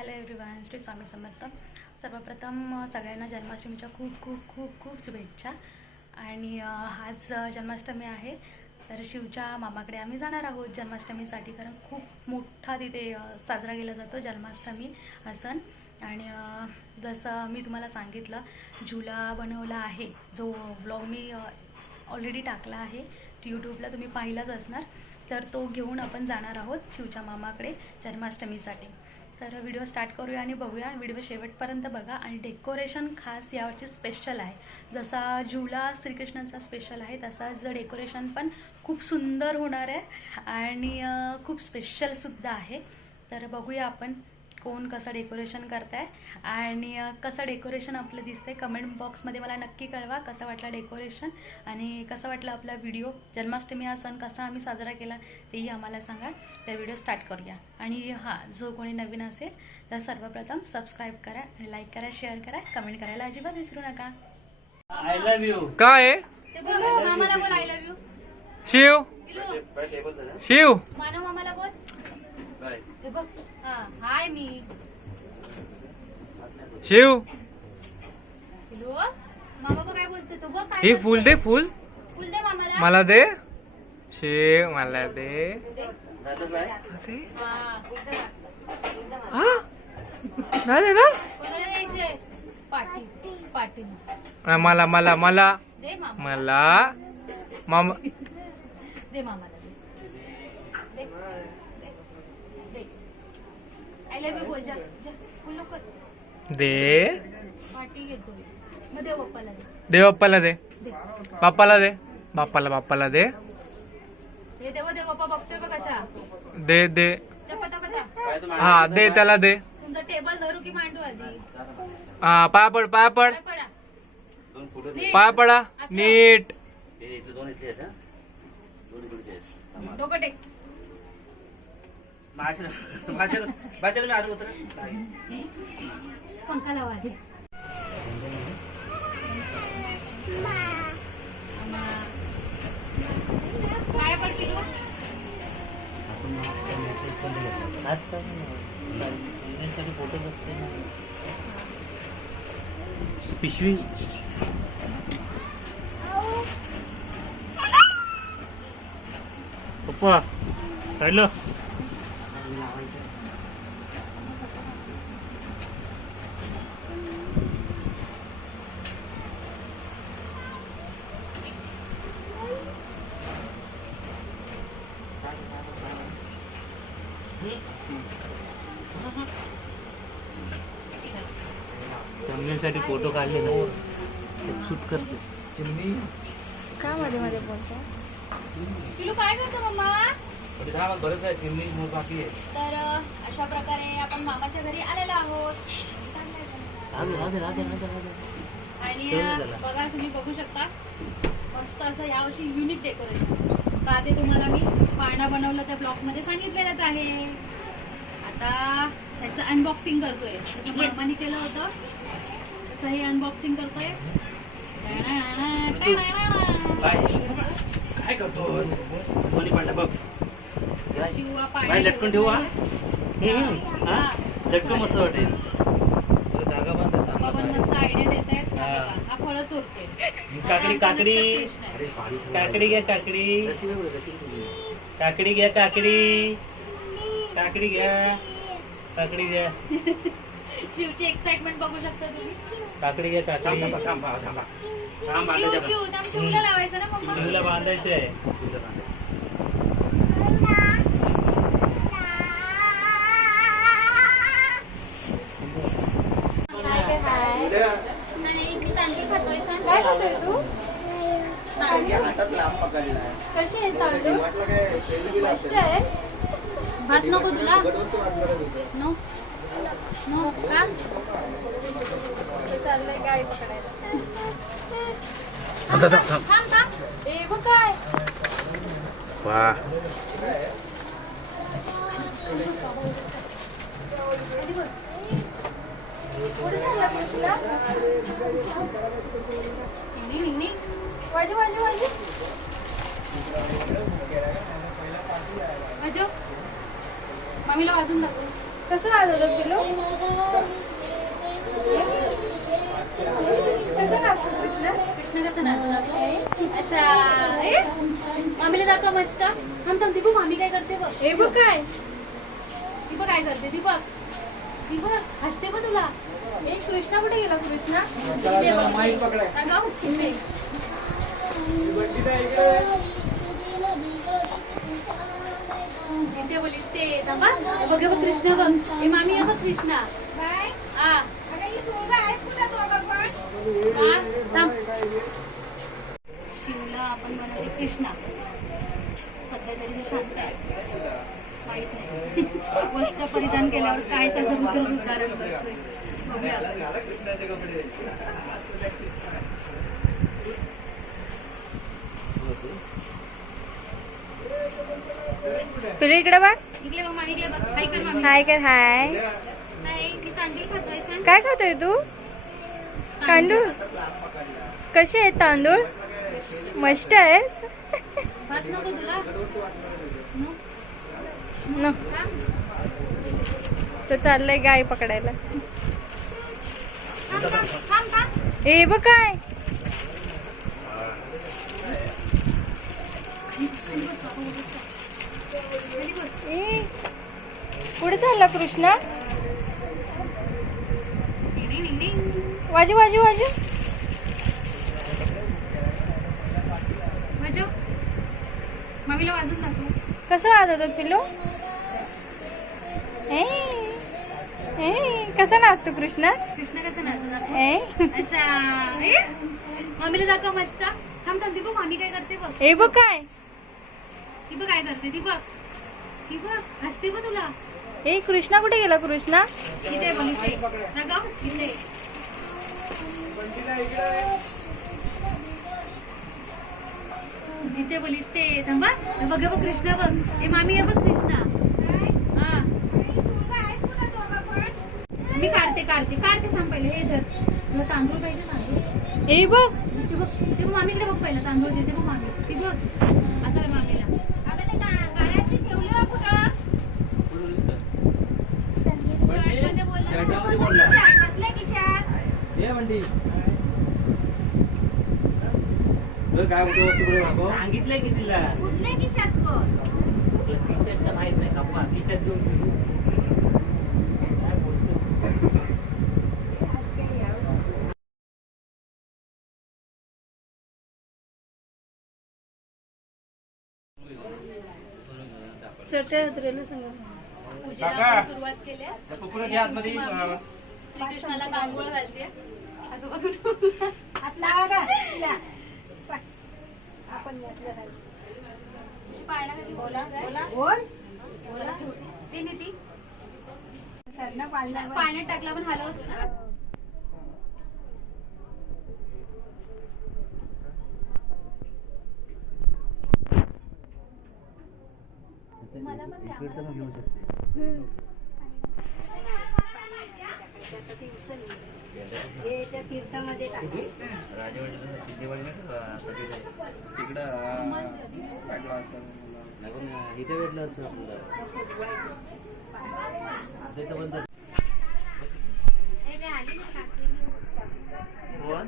Hello everyone Shri Swami Samarth. सर्वप्रथम सगळ्यांना जन्माष्टमीच्या खूप खूप खूप खूप शुभेच्छा. आणि आज जन्माष्टमी आहे. तर शिवच्या मामाकडे आम्ही जाणार आहोत जन्माष्टमीसाठी कारण खूप मोठा तिथे साजरा केला जातो जन्माष्टमी हा सण. आणि जसं मी तुम्हाला सांगितलं झुला बनवला आहे. जो व्लॉग मी ऑलरेडी टाकला आहे. यूट्यूबला तुम्ही पाहिलाच असणार. तर तो घेऊन आपण जाणार आहोत शिवच्या मामाकडे जन्माष्टमीसाठी. तर व्हिडिओ स्टार्ट करूया आणि बघूया. व्हिडिओ शेवटपर्यंत बघा. आणि डेकोरेशन खास यावरची स्पेशल आहे. जसा झुला श्रीकृष्णाचा स्पेशल आहे तसाच डेकोरेशन पण खूप सुंदर होणार आहे. आणि खूप स्पेशलसुद्धा आहे. तर बघूया आपण. कोण कसं डेकोरेशन करताय आणि कसं डेकोरेशन आपलं दिसतंय कमेंट बॉक्समध्ये मला नक्की कळवा कसं वाटलं डेकोरेशन आणि कसं वाटलं आपला व्हिडिओ जन्माष्टमी हा सण कसा आम्ही साजरा केला तेही आम्हाला सांगा. तर व्हिडिओ स्टार्ट करूया. आणि हां जो कोणी नवीन असेल तर सर्वप्रथम सबस्क्राईब करा आणि लाईक करा शेअर करा कमेंट करायला अजिबात विसरू नका. आय लव्ह यू काय? आहे? ते बोल मामाला बोल I love you Shiv? Shiv? Manav मामाला बोल. ते बघ. हा हाय मी. शिव. हॅलो? मामा बघ काय बोलतो तो. बघ काय हे. फुल दे फुल. फुल दे मामाला. मला दे. शिव मला दे. दे. झालं काय दे. हा. हा? नाही देणार? कोणाला द्यायचे? हा, मला मला मला. दे मामा. मला. मामा. दे मामाला दे दे दे. दे. आय लव्ह यू बोल जा जा. बोल लवकर. दे. पाटी घेतो. मग दे पप्पाला दे. दे बाप्पाला दे. दे. बाप्पाला दे. बाप्पाला बाप्पाला दे. हे देव दे पप्पा बघतोय बघ कशा दे दे. जा पता पता. काय तुम्हाला हा दे त्याला दे. तुमचा टेबल धरू की मांडू आधी? हा पाय पड पाय पड. काय. नीट. पाय पडा. नीट. हे हा. डोकं टेक माझ्या माझ्या माझ्या मी आलो उतर पंखा लावा आधी काय पण पिलू फोटो बघते पिशवी पप्पा पाहिलं साठी फोटो काढले ना. शूट करते. का मध्ये मध्ये बोलतो? पिलू काय करतो मम्मा? बरंच आहे चिमणी बाकी आहे. तर अशा प्रकारे आपण मामाच्या घरी आलेलो आहोत. आणि बघा तुम्ही बघू शकता. मस्त असं यावर्षी युनिक डेकोरेशन का ते तुम्हाला मी पाळणा बनवलं त्या ब्लॉकमध्ये सांगितलेलंच आहे. आता त्याचं अनबॉक्सिंग करतोय. जसं मामाने केलं होतं. तसं हे अनबॉक्सिंग करतोय. काय काय करतो बघ. शिवा बाई, लटकून ठेवू, हा? हा. हा हा. लटकं मस्त वाटेल. धागा बांधायचा मस्त आयडिया देत आहेत. हा. बघा, फळं चोरते काकडी काकडी काकडी घ्या काकडी. काकडी घ्या काकडी. काकडी घ्या. काकडी घ्या. शिवची एक्साइटमेंट बघू शकता तुम्ही. काकडी घ्या थांब, काकडी शिव शिव शिवला लावायचं ना मम्मा? शिवला बांधायचं आहे बा. शिवलं बांधायचं. हाय काय हाय नाही मी तांदूळ खातोय सांग काय खातोय तू कशी आहे तांदूळ? मस्त आहे. भात नको तुला? नो? नो का? चाललंय गाय पकडायला. थांब थांब. ए बघ काय. वा. पुढे कृष्णा वाजू वाजू वाजू वाजू मम्मीला वाजून दाखव. कसं वाजवलं पिलो कसं नाचतो कृष्ण? कृष्ण कसं नाचतो अच्छा. ए मम्मीला दाखव मस्त. थांब थांब दिपू मामी काय करते बघ. हे बघ काय? दिपक काय करते? दिपक दिपक हसते बघ तुला. ए कृष्णा कुठे गेला कृष्णा? कृष्णा बघ हे मामी बघ कृष्णा शिवला आपण बनवले कृष्णा सध्या तरी तो शांत आहे माहीत नाही वस्त्र परिधान केल्यावर काय त्याचं रुद्र उदाहरण करतोय बघूया पिलू इकडे बघ. इकडे बघ मामी इकडे बघ. हाय कर मामी. हाय कर हाय हाय मी तांदूळ खातोय सांग काय खातोय तू? तांदूळ. कसे आहेत तांदूळ? मस्त आहेत. भात नको तुला. नो? न हा? तो चाललाय गाय पकडायला. ए बघ काय. ए पुढे चालला कृष्णा. वाजू वाजू वाजू वाजव. मामीला वाजून दाखव. कसं वाजवतात पिल्लू? ए ए कसा नाचतो कृष्णा? कृष्ण कसं नाचत दाखव. ए. अच्छा. ए मामीला दाखव मस्त. थांब थांब ती बघ मामी काय करते बघ. ए बघ काय. ती बघ काय करते ती बघ. ती बघ हसते बघ तुला. ए कृष्णा कुठे गेला कृष्णा? इथे बोल इथे. दाखव इथे. इथे बोल इथे. थांबा. बघ बघ कृष्णा बघ. हे मामी हे बघ कृष्णा. हा. मी काढते काढते काढते थांब पहिले. हे धर. तुला तांदूळ पाहिजे तांदूळ. ए बघ. ते बघ ते बघ मामीकडे बघ पहिला तांदूळ देते बघ मामी. ती बघ असं कर मामीला शर्टमध्ये बोलला ना. काय होतं वस्तू सांगितलंय की तिला. टी शर्टचं माहीत नाही कापा टी शर्ट घेऊन फिरू. काय बोलतो? पूजेला आपण सुरुवात केल्या शिवची मामी श्रीकृष्णाला गांगोळ घालते. असं बघून पाळणा कधी बोला बोला ठेवते ते नाही ती पाण्यात टाकला पण हलवतो ना मला पण द्या, द्या. इथे भेटलं असतं आपल्याला. आता इथं बंद ए, नाही आली नाही काकी. कोण?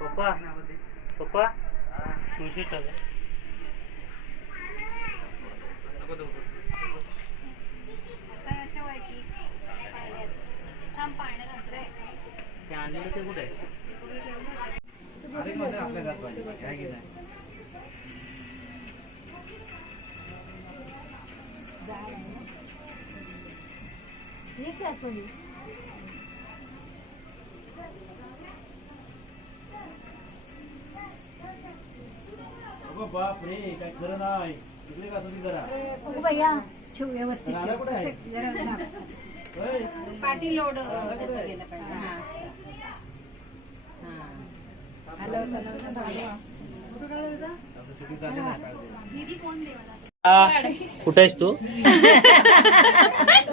पप्पा. पप्पा? तुळशी टाक आता ठेवायची. थांब, पाण्यात घातलंय. ते आणलेलं ते कुठे आहे अरे मध्ये आपल्या घरात पाहिजे बाकी आहे की नाही अगं बाप रे काय खरं नाही. इकडे का तुम्ही जरा? राहणार कुठे आहे? होय. पाठी लोड त्याचं गेलं पाहिजे. हा. आता कुठे आहेस तू?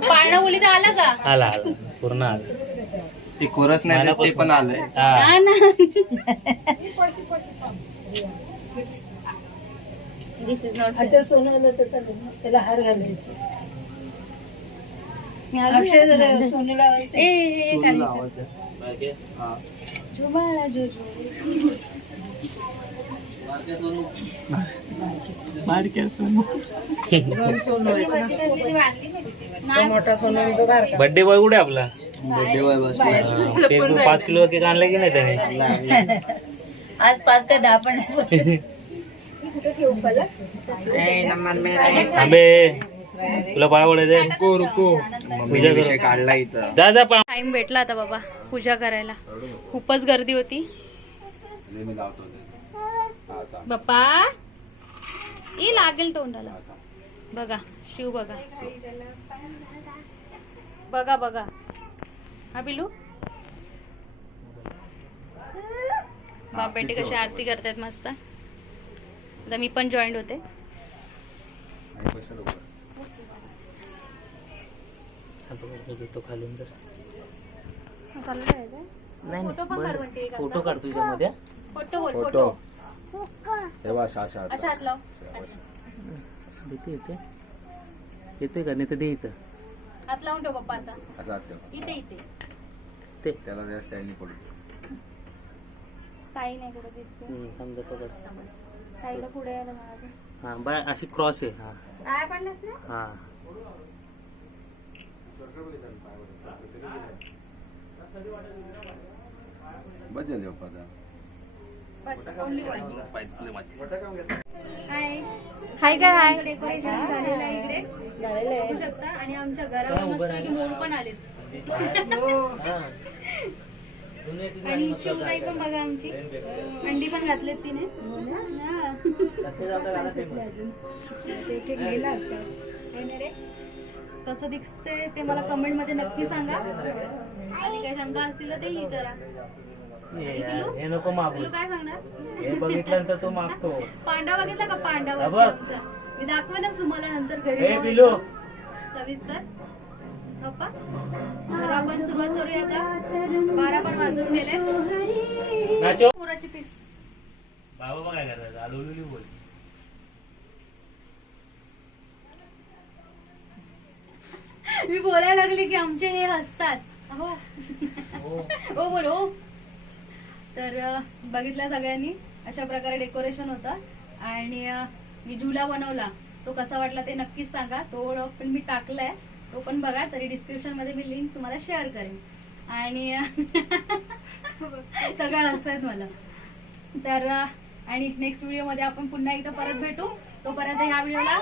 पाळणा बोली तर आला का? आला आला. पूर्ण आला. ते कोरस नाही देत, ते पण आलंय. हा. हा ना. अक्षय जरा सोनूला ए, ए, ए, काढ. हा. जो बाळा जो जो बर्थडे बॉय कुठे आपला? Birthday boy. बसला तू पाच किलो केक आणला की नाही त्याने? आज पाच का दहा पण आंबे तुला पाय पडायचे रुको रुको. मम्मीने विषय काढला इथं. जा जा पण टाइम भेटला आता बाबा पूजा करायला. खूपच गर्दी होती. बाप्पा ई लागेल तोंडाला. बघा शिव बघा. बघा बघा. हा पिलू? बाप बेटे कशी आरती करतायत मस्त. आता मी पण जॉईंट होते. तो खालून तर नाही फोटो पण काढ म्हणते एक फोटो काढ तुझ्यामध्ये फोटो बोल फोटो. तेव्हा शाशा अशा हात लाव. अशा. येते येते येते का? नाही तर दे इथं. हात लावून ठेव पप्पा असा. असा ठेव. इथे इथे. ते. त्याला त्या स्टाईलनी पडू. ताई नाही कुठं दिसते. हम्म, जरा पकड. ताईला पुढे यायला मला हा बाय अशी क्रॉस आहे. हा. काय पडलंस ना? हा. हाय हाय काय हाय डेकोरेशन झालेलं आहे इकडे. बघू शकता. आणि आमच्या घरावर मस्त मोर पण आलेत. हा. आणि शिवताई पण बघा आमची. अंडी पण घातलेत तिने. हा. कसं दिसते ते मला कमेंटमध्ये नक्की सांगा. आणि काही शंका असतील तर ते विचारा. हे नको तुला काय सांगणार? हे बघितल्यानंतर तो मागतो. पांडा बघितला का पांडा आमचा? मी दाखवेनच तुम्हाला नंतर घरी सविस्तर. पप्पा तर आपण सुरुवात करूया आता. बारा पण वाजून गेले. मोराची पीस. बाबा बघ काय करतात. आलूलुली बोल. मी बोलायला लागले की आमचे हे हसतात. हो. हो. हो बोल हो. तर बघितलं सगळ्यांनी अशा प्रकारे डेकोरेशन होतं. आणि मी झुला बनवला. तो कसा वाटला ते नक्कीच सांगा. तो पण मी टाकलाय. तो पण बघा तरी डिस्क्रिप्शनमध्ये मी लिंक तुम्हाला शेअर करेन. आणि सगळं हसतायत मला. तर आणि नेक्स्ट व्हिडिओमध्ये आपण पुन्हा एकदा परत भेटू. तोपर्यंत ह्या व्हिडिओला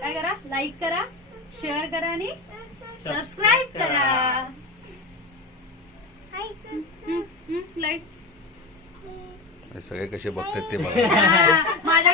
काय करा? लाईक करा शेअर करा आणि सबस्क्राईब करा. लाईक सगळे कसे बघतात ते बघा. माझ्या